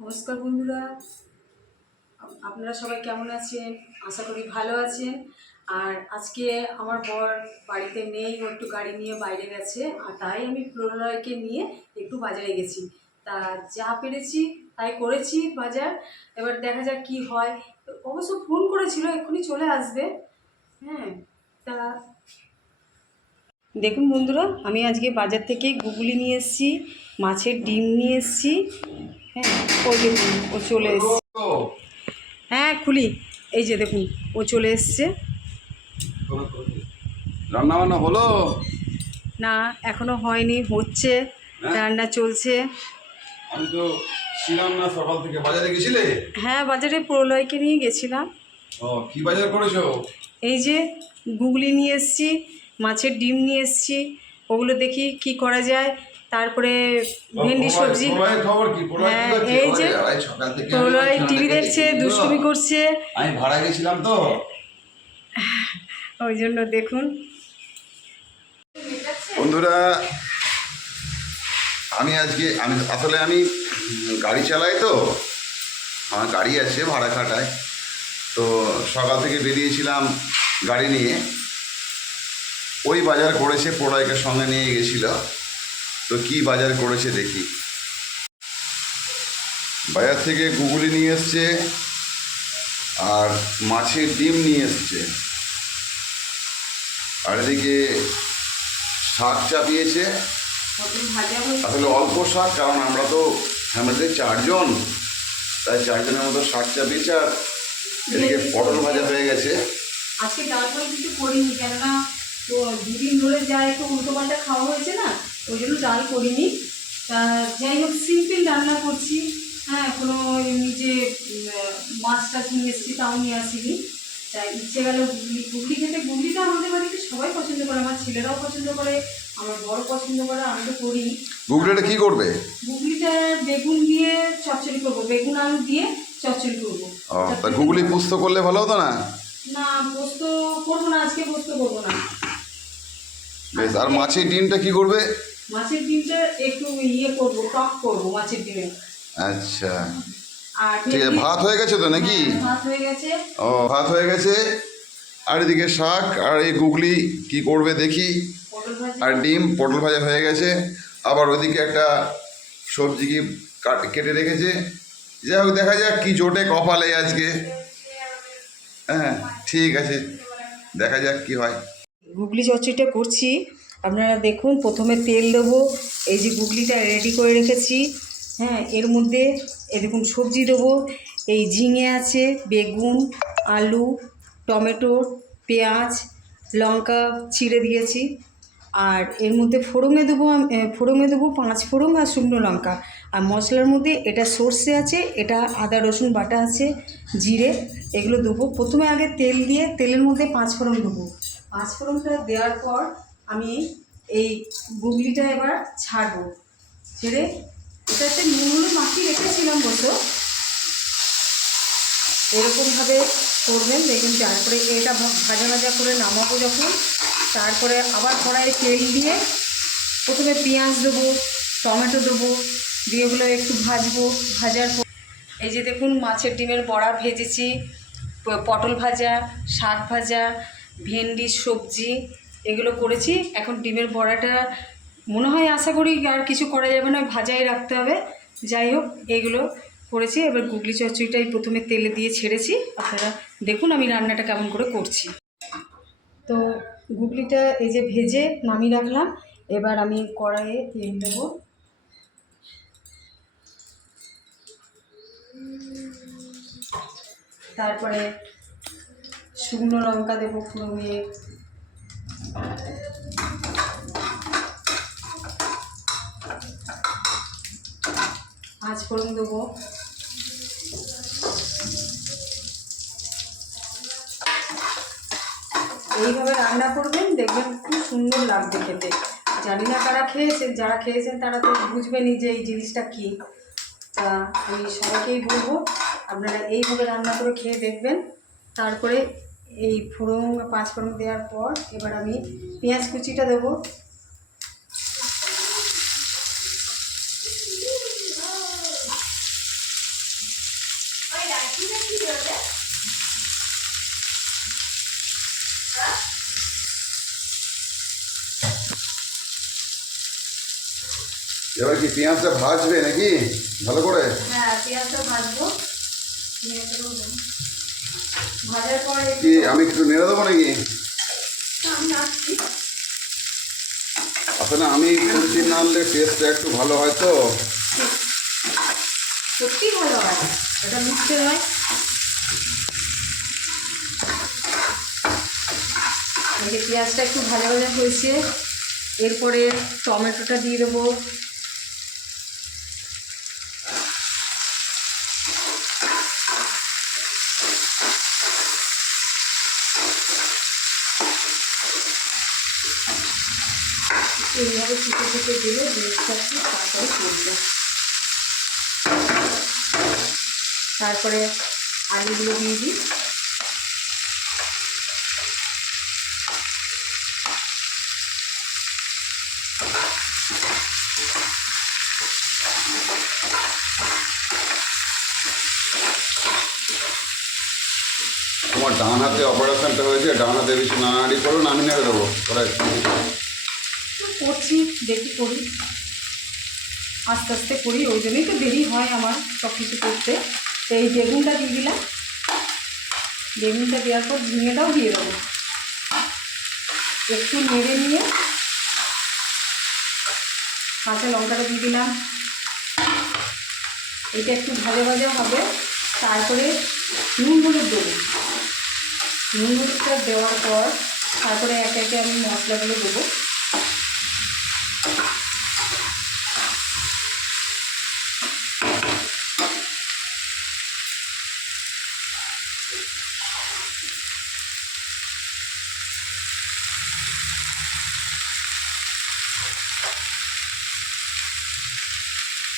নমস্কার বন্ধুরা, আপনারা সবাই কেমন আছেন? আশা করি ভালো আছেন। আর আজকে আমার বর বাড়িতে নেই, ও একটু গাড়ি নিয়ে বাইরে গেছে, আর তাই আমি প্রলয়কে নিয়ে একটু বাজারে গেছি। তা যা পেরেছি তাই করেছি বাজার। এবার দেখা যাক কি হয়। অবশ্য ফোন করেছিল, এক্ষুনি চলে আসবে। হ্যাঁ, তা দেখুন বন্ধুরা, আমি আজকে বাজার থেকে গুগলি নিয়ে এসেছি, মাছের ডিম নিয়ে এসেছি। হ্যাঁ, ওই দেখুন ও চলে এসছে। হ্যাঁ খুলি, এই যে দেখুন ও চলে এসছে। রান্না বান্না হলো না, এখনো হয়নি, হচ্ছে, রান্না চলছে। আমি তো ছিলাম না সকাল থেকে। বাজারে গেছিলে? হ্যাঁ, বাজারে প্রলয়কে নিয়ে গেছিলাম। ও, কি বাজার করেছো? এই যে গুগলি নিয়ে এসেছি, মাছের ডিম নিয়ে এসেছি, ওগুলো দেখি কি করা যায়। তারপরে ভেন্ডি সবজি। খবর কি? হ্যাঁ, এই যে সকাল থেকে প্রলয় টিভি দেখছে, দুষ্টুমি করছে। আমি ভাড়া গেছিলাম তো, ওই জন্য দেখুন বন্ধুরা। আমি আসলে গাড়ি চালাই তো, আমার গাড়ি আছে, ভাড়া খাটায়। তো সকাল থেকে বেরিয়েছিলাম গাড়ি নিয়ে। ওই বাজার করেছে, প্রলয়কে সঙ্গে নিয়ে গেছিল। তো কি বাজার করেছে দেখি। বাজার থেকে গুগলি নিয়ে এসছে, আর মাছের ডিম নিয়ে এসছে, আর এদিকে শাক চাপিয়েছে। আসলে অল্প শাক, কারণ আমরা তো ফ্যামিলিতে 4 জন, তাই 4 জনের মতো শাক চাপিয়েছে। আর এদিকে পটল ভাজা হয়ে গেছে। আজকে ডাল করে কিছু করিনি, কেননা তো দুদিন ধরে যা একটু উল্টোপাল্টা খাওয়া হয়েছে না, ওই জন্য ডাল করিনি। তা যাই হোক, সিম্পল রান্না করছি। হ্যাঁ, কোনো এমনি যে মাছ টাছ নিয়ে এসেছি তাও নিয়ে আসিনি। তাই ইচ্ছে গেল গুগলি গুগলি খেতে। গুগলিটা আমাদের বাড়িতে সবাই পছন্দ করে, আমার ছেলেরাও পছন্দ করে, আমার বড় পছন্দ করে, আমি তো করি। গুগলিটা কি করবে? গুগলিটা বেগুন দিয়ে চচ্চড়ি করবো, বেগুন আলু দিয়ে চচ্চড়ি করবো। তা গুগলি পুস্ত করলে ভালো হতো না? না, পোস্ত করবো না, আজকে পোস্ত করবো না। বেশ। আর মাছের ডিমটা কি করবে? মাছের ডিমটা একটু করবো, টক করবো মাছের ডিমে। আচ্ছা, আর ঠিক আছে। ভাত হয়ে গেছে তো নাকি? ভাত হয়ে গেছে। ও, ভাত হয়ে গেছে। আর এদিকে শাক, আর এই গুগলি কি করবে দেখি। আর ডিম, পটল ভাজা হয়ে গেছে। আবার ওইদিকে একটা সবজি কি কেটে রেখেছে। যাই হোক, দেখা যাক কি জোটে কপালে আজকে। হ্যাঁ, ঠিক আছে, দেখা যাক কি হয়। গুগলি চচ্চড়িটা করছি, আপনারা দেখুন। প্রথমে তেল দেবো, এই যে গুগলিটা রেডি করে রেখেছি। হ্যাঁ, এর মধ্যে এই দেখুন সবজি দেবো। এই ঝিঙে আছে, বেগুন, আলু, টমেটো, পেঁয়াজ, লঙ্কা চিড়ে দিয়েছি। আর এর মধ্যে ফোড়নে দেবো 5 ফোড়ন আর শুকনো লঙ্কা। আর মশলার মধ্যে এটা সর্ষে আছে, এটা আদা রসুন বাটা আছে, জিরে, এগুলো দেবো। প্রথমে আগে তেল দিয়ে তেলের মধ্যে 5 ফোড়ন দেবো। 5 ফোড়নটা দেওয়ার পর আমি এই গুগলিটা এবার ছাড়বো। ছেড়ে এটাতে নুন হলুদ মাখিয়ে রেখেছিলাম বসো, এরকমভাবে করবেন দেখুন। তারপরে এটা ভাজা ভাজা করে নামাবো যখন, তারপরে আবার কড়াইয়ে তেল দিয়ে প্রথমে পেঁয়াজ দেবো, টমেটো দেবো, দিয়ে ওগুলো একটু ভাজবো। ভাজার পর এই যে দেখুন মাছের ডিমের বড়া ভেজেছি, পটল ভাজা, শাক ভাজা, ভেন্ডির সবজি, এগুলো করেছি। এখন ডিমের বড়াটা মনে হয়, আশা করি আর কিছু করা যাবে না, ভাজাই রাখতে হবে। যাই হোক, এইগুলো করেছি। এবার গুগলি চচ্চড়িটাই প্রথমে তেলে দিয়ে ছেড়েছি। আপনারা দেখুন আমি রান্নাটা কেমন করে করছি। তো গুগলিটা এই যে ভেজে নামিয়ে রাখলাম। এবার আমি কড়াইয়ে তেল দেবো। তারপরে শুকনো লঙ্কা দেবো ফুরোমিয়ে, পাঁচ ফোড়ন দেবো। এইভাবে রান্না করবেন, দেখবেন খুব সুন্দর লাগবে খেতে। জানি না কারা খেয়েছেন, যারা খেয়েছেন তারা তো বুঝবেনই যে এই জিনিসটা কী। তা আমি সবাইকেই বলবো আপনারা এইভাবে রান্না করে খেয়ে দেখবেন। তারপরে এই ফোড়ন 5 ফোড়ন দেওয়ার পর এবার আমি পেঁয়াজ কুচিটা দেবো। এবার কি পেঁয়াজটা ভাজবে নাকি ভালো করে? হ্যাঁ, পেঁয়াজটা ভাজবো। ভাজার পর কি আমি একটু নেড়ে দেবো নাকি? আমি আসছি। আসলে আমি খুন্তি না আনলে টেস্টটা একটু ভালো হয় তো। সত্যি ভালো হয়, এটা মিশতে হয়। এই যে পেঁয়াজটা একটু ভাজা ভাজা হয়েছে, এরপরে টমেটোটা দিয়ে দেবো। এইভাবে চিপে চিপে দিলে জিনিসটা একটু তাড়াতাড়ি করবে। তারপরে আলুগুলো দিয়ে দিই। তোমার ডান হাতে অপারেশনটা হয়েছে, ডান হাতে বেশি নাড়ানাড়ি করুন, আমি নেড়ে দেবো ওরা। করছি, দেখি করি, আস্তে আস্তে করি, ওই জন্যই তো দেরি হয় আমার সব কিছু করতে। তো এই বেগুনটা দিয়ে দিলাম। বেগুনটা দেওয়ার পর ঝিঙেটাও দিয়ে দেবো। একটু নেড়ে নিয়ে কাঁচা লঙ্কাটা দিয়ে দিলাম। এটা একটু ভাজা ভাজা হবে। তারপরে নুন হলুদ দেবো। নুন হলুদটা দেওয়ার পর তারপরে একে একে আমি মশলাগুলো দেবো।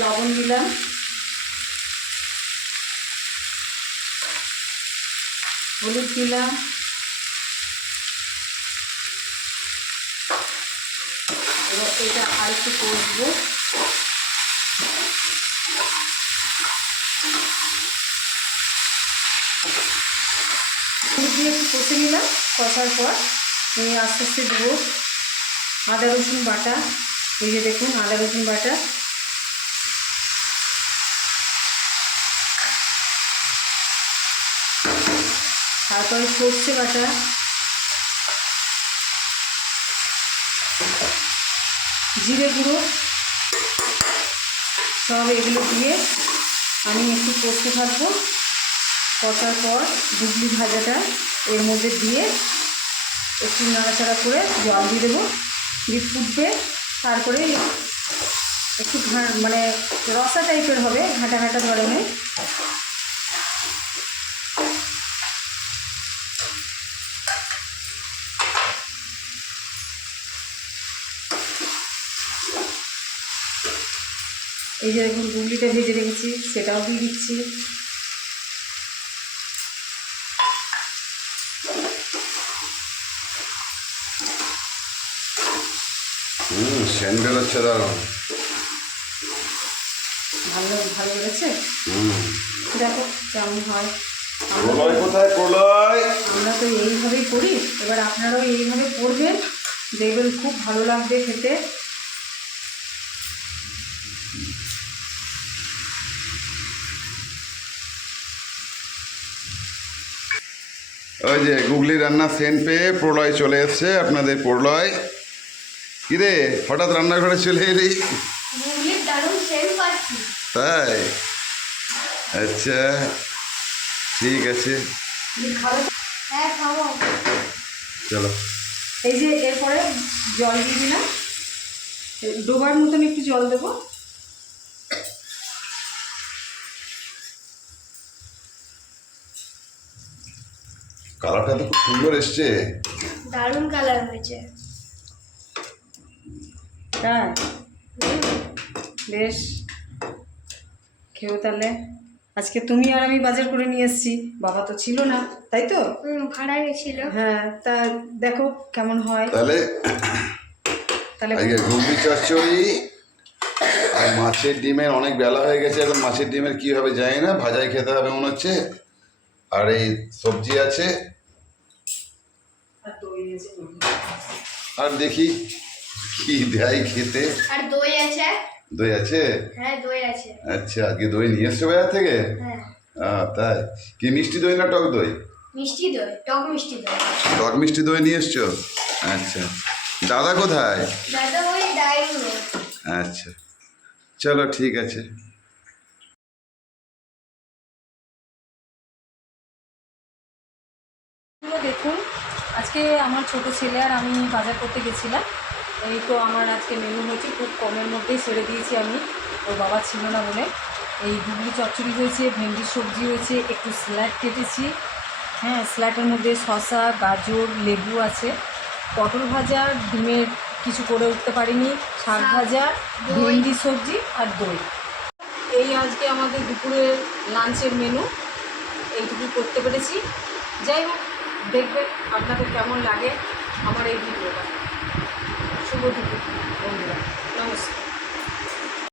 লবণ দিলাম, হলুদ দিলাম, এবার এটা আর একটু কষবো। হলুদ দিয়ে একটু কষে নিলাম। কষার পর আমি আস্তে আস্তে দেবো আদা রসুন বাটা। এই যে দেখুন আদা রসুন বাটা। তারপরে সর্ষে বাটা, জিরে গুঁড়ো, সব এগুলো দিয়ে আমি একটু কষতে থাকবো। কষার পর গুগলি ভাজাটা এর মধ্যে দিয়ে একটু নাড়াচাড়া করে জল দিয়ে দেবো। দিয়ে ফুটবে। তারপরে একটু মানে রসা টাইপের হবে, ঘাঁটা ঘাঁটা ধরনের। এই যে দেখুন গুগলিটা ভেজে রেখেছি, সেটাও দিয়ে দিচ্ছি। স্যান্ডেল হচ্ছে দাঁড়ান। ভালো ভালো লেগেছে। দেখো কেমন হয়। প্রলয় কোথায়? প্রলয় আমরা তো এইভাবেই করি, এবার আপনারাও এইভাবে করবেন, দেখবেন খুব ভালো লাগবে খেতে। ওই যে গুগলি রান্না সেন্ট পেয়ে প্রলয় চলে এসছে। আপনাদের প্রলয় কিরে হঠাৎ রান্নাঘরে চলে এলি? তাই? আচ্ছা ঠিক আছে, চলো। এই যে এরপরে জল দিয়ে দিলাম, ডোবার মতন একটু জল দেবো। কালারটা তো খুব সুন্দর এসছে। দারুণ কালার হয়েছে। হ্যাঁ বেশ, খেও তাহলে। আজকে তুমি আর আমি বাজার করে নিয়ে এসেছি, বাবা তো ছিল না, তাই তো? ভাড়া গেছিল। হ্যাঁ, তা দেখো কেমন হয়। তাহলে তাহলে আজকে ঘুগনি চচ্চড়ি আর মাছের ডিমের অনেক বেলা হয়ে গেছে, এখন মাছের ডিমের কী হবে জানি না, ভাজাই খেতে হবে মনে হচ্ছে। আর এই সবজি আছে, আর দই আছে। আর দেখি কি দেয় খেতে। আর দই আছে। দই আছে? হ্যাঁ দই আছে। আচ্ছা, আজকে দই নিয়ে এসছো বাজার থেকে? হ্যাঁ তাই কি মিষ্টি দই না টক দই? মিষ্টি দই, টক মিষ্টি দই। টক মিষ্টি দই নিয়ে এসছো? আচ্ছা, দাদা কোথায়? দাদা ওই ডাইনিং রুম। আচ্ছা, চলো ঠিক আছে। দেখুন, আজকে আমার ছোট ছেলে আর আমি বাজার করতে গেছিলাম। এই তো আমার আজকে মেনু হয়েছে, খুব কমের মধ্যেই ছেড়ে দিয়েছি আমি, ওর বাবা ছিল না বলে। এই ঘুগনি চচ্চড়ি হয়েছে, ভেন্ডির সবজি হয়েছে, একটু স্যালাড কেটেছি। হ্যাঁ, স্যালাডের মধ্যে শসা, গাজর, লেবু আছে, পটল ভাজা, ডিমের কিছু করে উঠতে পারিনি, শাক ভাজা, ভেন্ডি সবজি আর দই। এই আজকে আমাদের দুপুরের লাঞ্চের মেনু, এইটুকু করতে পেরেছি। যাই হোক, দেখবেন আপনাদের কেমন লাগে আমার এই ভিডিওটা। শুভ দুপুর বন্ধুরা, নমস্কার।